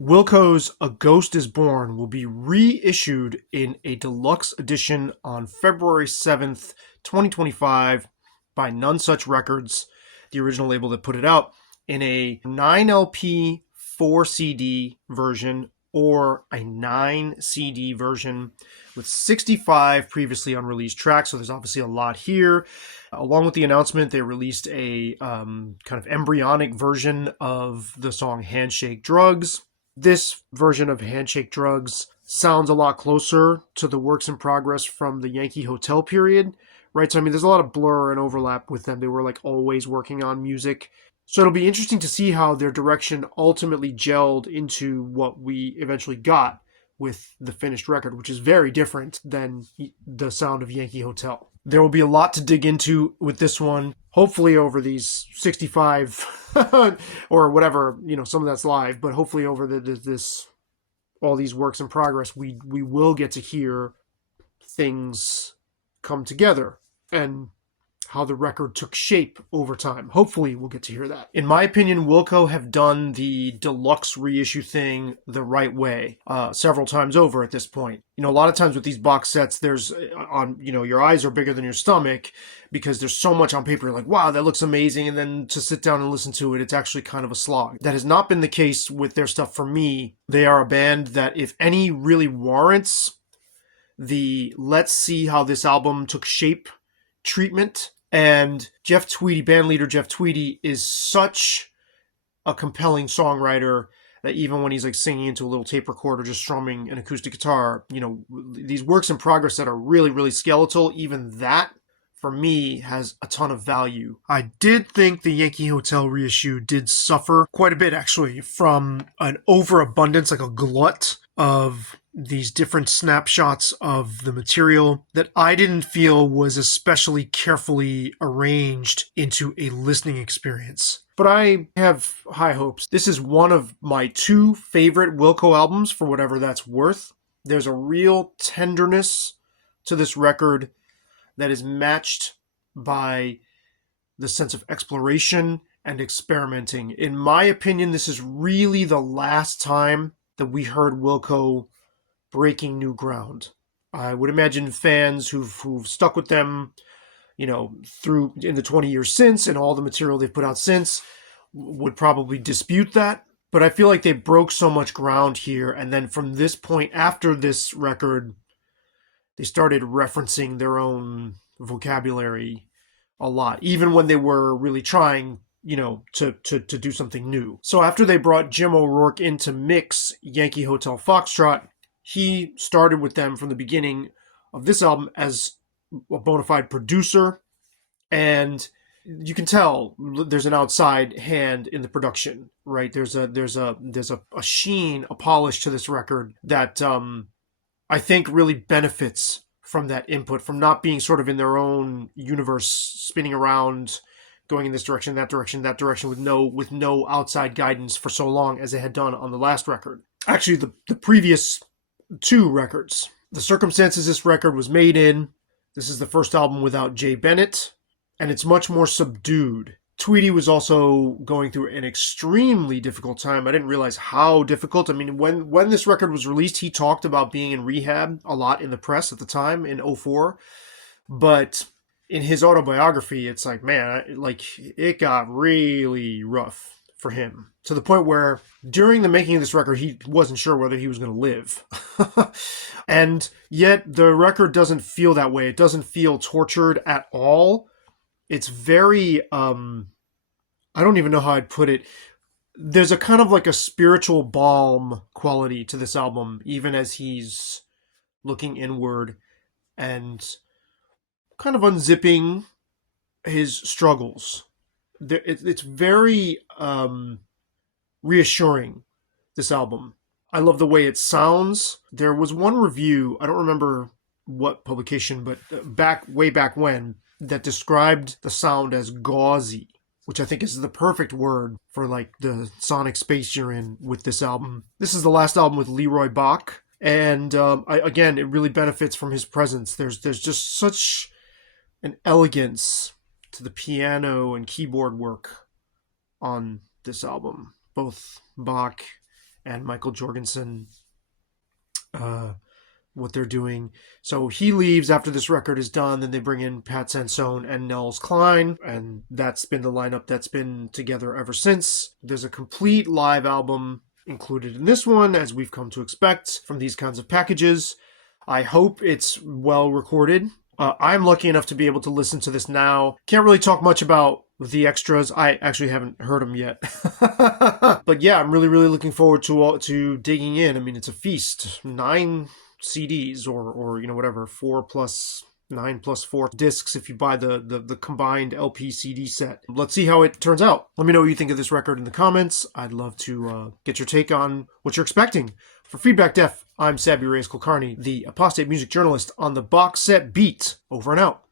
Wilco's A Ghost is Born will be reissued in a deluxe edition on February 7th, 2025 by None Such Records, the original label that put it out, in a 9 LP 4 CD version or a 9 CD version with 65 previously unreleased tracks. So there's obviously a lot here. Along with the announcement, they released a kind of embryonic version of the song Handshake Drugs. This version of Handshake Drugs sounds a lot closer to the works in progress from the Yankee Hotel period, right? So, I mean, there's a lot of blur and overlap with them. They were like always working on music. So it'll be interesting to see how their direction ultimately gelled into what we eventually got with the finished record, which is very different than the sound of Yankee Hotel. There will be a lot to dig into with this one, hopefully over these 65 or whatever, some of that's live, but hopefully over this all these works in progress, we will get to hear things come together and how the record took shape over time. Hopefully we'll get to hear that. In my opinion, Wilco have done the deluxe reissue thing the right way several times over at this point. A lot of times with these box sets, there's your eyes are bigger than your stomach because there's so much on paper. You're like, wow, that looks amazing. And then to sit down and listen to it, it's actually kind of a slog. That has not been the case with their stuff for me. They are a band that, if any, really warrants the let's see how this album took shape treatment. And Jeff Tweedy, bandleader Jeff Tweedy, is such a compelling songwriter that even when he's like singing into a little tape recorder, just strumming an acoustic guitar, these works in progress that are really, really skeletal, even that, for me, has a ton of value. I did think the Yankee Hotel reissue did suffer quite a bit, actually, from an overabundance, like a glut of these different snapshots of the material that I didn't feel was especially carefully arranged into a listening experience. But I have high hopes. This is one of my two favorite Wilco albums, for whatever that's worth. There's a real tenderness to this record that is matched by the sense of exploration and experimenting. In my opinion, this is really the last time that we heard Wilco breaking new ground. I would imagine fans who've stuck with them, through in the 20 years since and all the material they've put out since would probably dispute that. But I feel like they broke so much ground here. And then from this point, after this record, they started referencing their own vocabulary a lot, even when they were really trying, to do something new. So after they brought Jim O'Rourke in to mix Yankee Hotel Foxtrot, he started with them from the beginning of this album as a bona fide producer, and you can tell there's an outside hand in the production, right? There's a sheen, a polish to this record that I think really benefits from that input, from not being sort of in their own universe, spinning around, going in this direction, that direction, that direction, with no outside guidance for so long as they had done on the last record. Actually, the previous two records. The circumstances this record was made in. This is the first album without Jay Bennett, and it's much more subdued. Tweedy was also going through an extremely difficult time. I didn't realize how difficult. I mean, when this record was released, he talked about being in rehab a lot in the press at the time in '04. But in his autobiography, it's like, man, it got really rough for him, to the point where during the making of this record, he wasn't sure whether he was going to live. And yet the record doesn't feel that way. It doesn't feel tortured at all. It's very, I don't even know how I'd put it. There's a kind of like a spiritual balm quality to this album, even as he's looking inward and kind of unzipping his struggles. It's very reassuring, this album. I love the way it sounds. There was one review, I don't remember what publication, but way back when, that described the sound as gauzy, which I think is the perfect word for like the sonic space you're in with this album. This is the last album with Leroy Bach, and again, it really benefits from his presence. There's just such an elegance to the piano and keyboard work on this album. Both Bach and Michael Jorgensen, what they're doing. So he leaves after this record is done. Then they bring in Pat Sansone and Nels Cline, and that's been the lineup that's been together ever since. There's a complete live album included in this one, as we've come to expect from these kinds of packages. I hope it's well recorded. I'm lucky enough to be able to listen to this now. Can't really talk much about the extras. I actually haven't heard them yet. But yeah, I'm really, really looking forward to digging in. I mean, it's a feast. 9 CDs or whatever, 4 plus 9 plus 4 discs if you buy the combined LP CD set. Let's see how it turns out. Let me know what you think of this record in the comments. I'd love to get your take on what you're expecting. For Feedback Def, I'm Sabby Reyes Kulkarni, the apostate music journalist on the Box Set Beat. Over and out.